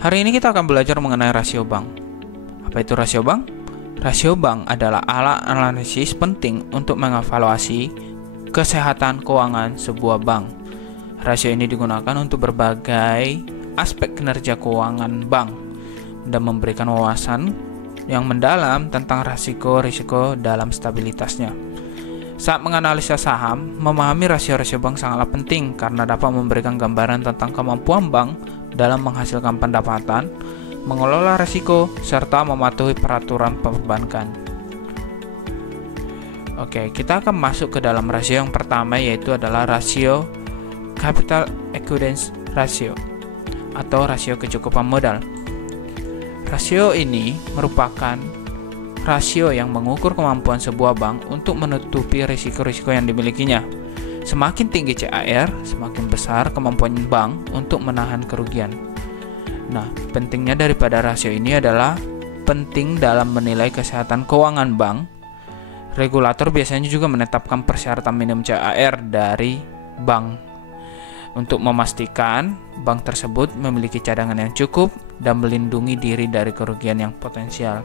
Hari ini kita akan belajar mengenai rasio bank. Apa itu rasio bank? Rasio bank adalah alat analisis penting untuk mengevaluasi kesehatan keuangan sebuah bank. Rasio ini digunakan untuk berbagai aspek kinerja keuangan bank dan memberikan wawasan yang mendalam tentang risiko-risiko dalam stabilitasnya. Saat menganalisa saham, memahami rasio-rasio bank sangatlah penting karena dapat memberikan gambaran tentang kemampuan bank dalam menghasilkan pendapatan, mengelola risiko, serta mematuhi peraturan perbankan. Oke, kita akan masuk ke dalam rasio yang pertama, yaitu adalah rasio Capital Adequacy Ratio atau rasio kecukupan modal. Rasio ini merupakan rasio yang mengukur kemampuan sebuah bank untuk menutupi risiko-risiko yang dimilikinya. Semakin tinggi CAR, semakin besar kemampuan bank untuk menahan kerugian. Nah, pentingnya daripada rasio ini adalah penting dalam menilai kesehatan keuangan bank. Regulator biasanya juga menetapkan persyaratan minimum CAR dari bank untuk memastikan bank tersebut memiliki cadangan yang cukup dan melindungi diri dari kerugian yang potensial.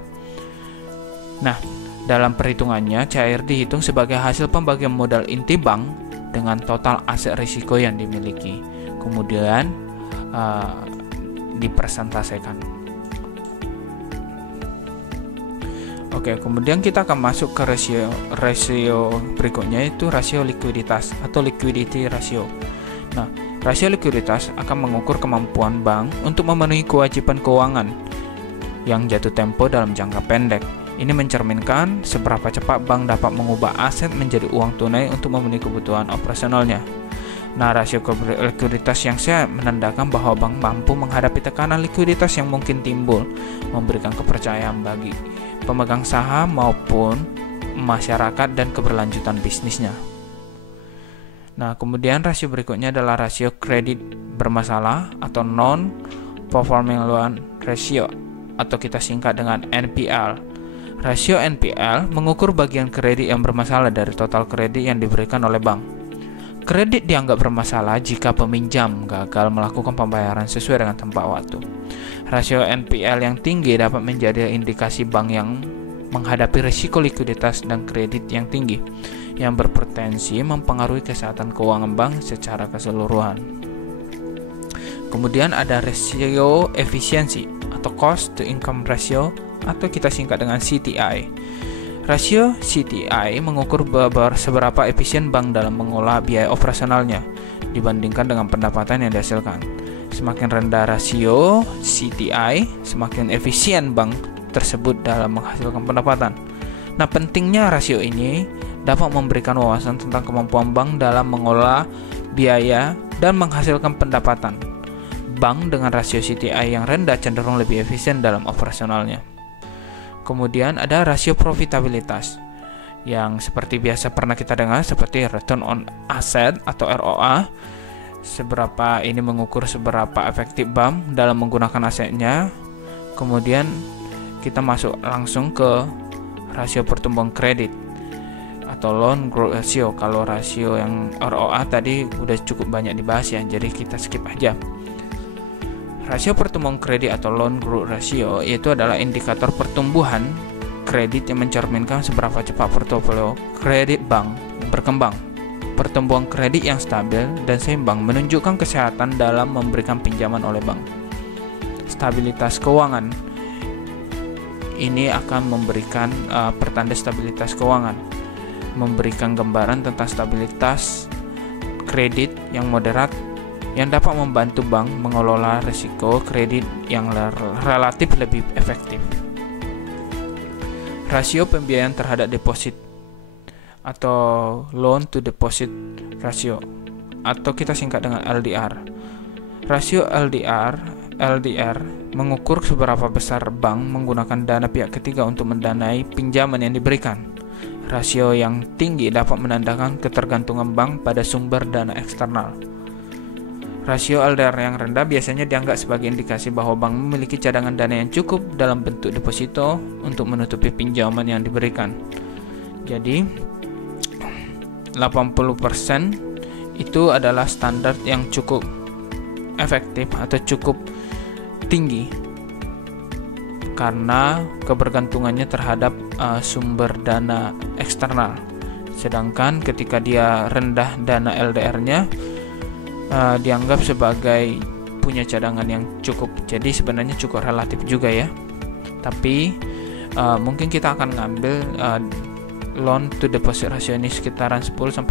Nah, dalam perhitungannya, CAR dihitung sebagai hasil pembagian modal inti bank dengan total aset risiko yang dimiliki, kemudian dipresentasikan. Oke, kemudian kita akan masuk ke rasio berikutnya, yaitu rasio likuiditas atau liquidity ratio. Nah, rasio likuiditas akan mengukur kemampuan bank untuk memenuhi kewajiban keuangan yang jatuh tempo dalam jangka pendek. Ini mencerminkan seberapa cepat bank dapat mengubah aset menjadi uang tunai untuk memenuhi kebutuhan operasionalnya. Nah, rasio likuiditas yang sehat menandakan bahwa bank mampu menghadapi tekanan likuiditas yang mungkin timbul, memberikan kepercayaan bagi pemegang saham maupun masyarakat dan keberlanjutan bisnisnya. Nah, kemudian rasio berikutnya adalah rasio kredit bermasalah atau non-performing loan ratio atau kita singkat dengan NPL. Rasio NPL mengukur bagian kredit yang bermasalah dari total kredit yang diberikan oleh bank. Kredit dianggap bermasalah jika peminjam gagal melakukan pembayaran sesuai dengan tempat waktu. Rasio NPL yang tinggi dapat menjadi indikasi bank yang menghadapi risiko likuiditas dan kredit yang tinggi, yang berpotensi mempengaruhi kesehatan keuangan bank secara keseluruhan. Kemudian ada rasio efisiensi atau cost to income ratio atau kita singkat dengan CTI. Rasio CTI mengukur seberapa efisien bank dalam mengolah biaya operasionalnya dibandingkan dengan pendapatan yang dihasilkan. Semakin rendah rasio CTI, semakin efisien bank tersebut dalam menghasilkan pendapatan. Nah, pentingnya rasio ini dapat memberikan wawasan tentang kemampuan bank dalam mengolah biaya dan menghasilkan pendapatan. Bank dengan rasio CTI yang rendah cenderung lebih efisien dalam operasionalnya. Kemudian ada rasio profitabilitas yang seperti biasa pernah kita dengar seperti return on asset atau ROA. Seberapa ini mengukur seberapa efektif bank dalam menggunakan asetnya. Kemudian kita masuk langsung ke rasio pertumbuhan kredit atau loan growth ratio. Kalau rasio yang ROA tadi udah cukup banyak dibahas ya, jadi kita skip aja. Rasio pertumbuhan kredit atau loan growth ratio yaitu adalah indikator pertumbuhan kredit yang mencerminkan seberapa cepat portofolio kredit bank berkembang. Pertumbuhan kredit yang stabil dan seimbang menunjukkan kesehatan dalam memberikan pinjaman oleh bank. Stabilitas keuangan ini akan memberikan pertanda stabilitas keuangan, memberikan gambaran tentang stabilitas kredit yang moderat yang dapat membantu bank mengelola risiko kredit yang relatif lebih efektif. Rasio pembiayaan terhadap deposit atau loan to deposit ratio atau kita singkat dengan LDR. Rasio LDR mengukur seberapa besar bank menggunakan dana pihak ketiga untuk mendanai pinjaman yang diberikan. Rasio yang tinggi dapat menandakan ketergantungan bank pada sumber dana eksternal. Rasio LDR yang rendah biasanya dianggap sebagai indikasi bahwa bank memiliki cadangan dana yang cukup dalam bentuk deposito untuk menutupi pinjaman yang diberikan. Jadi 80% itu adalah standar yang cukup efektif atau cukup tinggi karena kebergantungannya terhadap sumber dana eksternal. Sedangkan ketika dia rendah dana LDR-nya, dianggap sebagai punya cadangan yang cukup. Jadi sebenarnya cukup relatif juga ya. Tapi mungkin kita akan ngambil loan to deposit ratio ini sekitaran 10-80,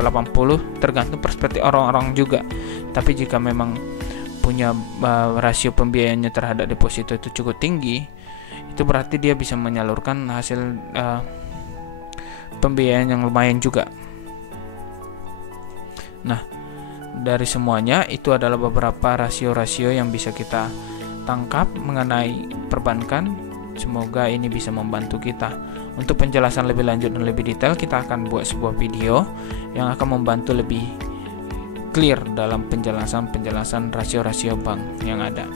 tergantung perspektif orang-orang juga. Tapi jika memang punya rasio pembiayaannya terhadap deposito itu cukup tinggi, itu berarti dia bisa menyalurkan hasil pembiayaan yang lumayan juga. Nah, dari semuanya itu adalah beberapa rasio-rasio yang bisa kita tangkap mengenai perbankan. Semoga ini bisa membantu kita. Untuk penjelasan lebih lanjut dan lebih detail, kita akan buat sebuah video yang akan membantu lebih clear dalam penjelasan rasio-rasio bank yang ada.